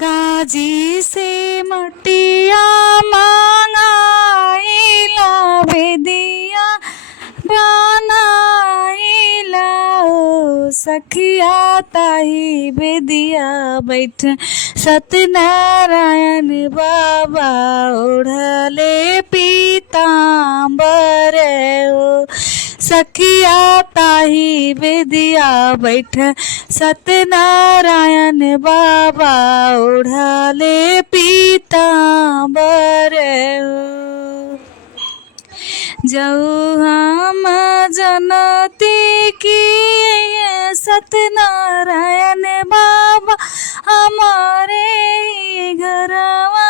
गंगा जी से मटिया मांगाइला बेदिया बनाइला ओ सखिया ताही बेदिया बैठ सत्यनारायण बाबा ओढ़ले पीताम्बर ओ सखिया ताही बेदिया बैठ सत्यनारायण बाबा ओढ़ले पीताम्बर हो जाऊ हम जनती की सत्यनारायण बाबा हमारे घरवा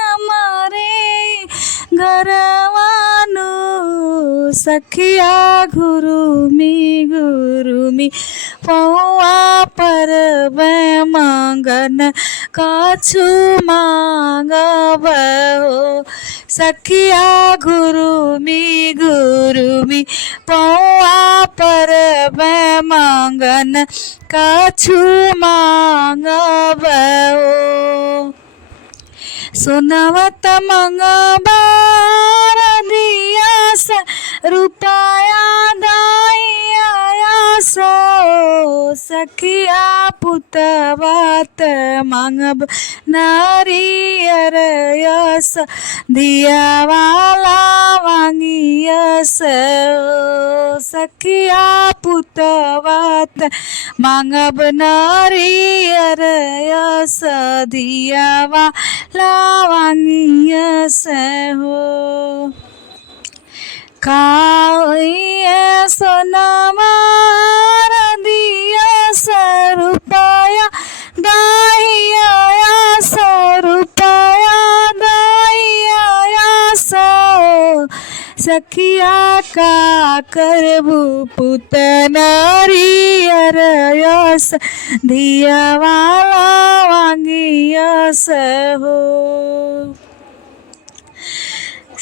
हमारे घरवानो सखिया गुरुमी पौआ पर मांगन काछु मांगब हो सखिया गुरुमी पौआ पर मांगन काछु मांगब हो सुनवत मंगबार दिया स रुपया दाइया सो सखिया पुतवात मांगब नारियर यस दिया वाला वांगियस सखिया पुतवात मांगब नारियर यस दिया वाला वांगियस हो काइए सोनमार दिया रुपया दाइया रुपया दाइया सखिया का करबू पुत नारियर यस दिया वाला वांगियस हो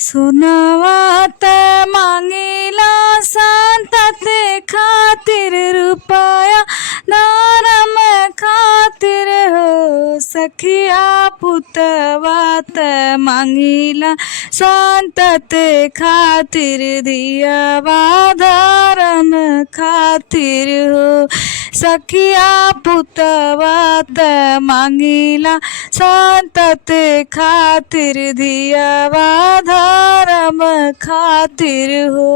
सुनवात मांगिला संतत खातिर रुपया नारम खातिर हो सखिया पुतवात मांगिला संतत खातिर दिया वाधारम खातिर हो सखिया पुतवात मांगिला संतत खातिर दिया वाधारम खातिर हो।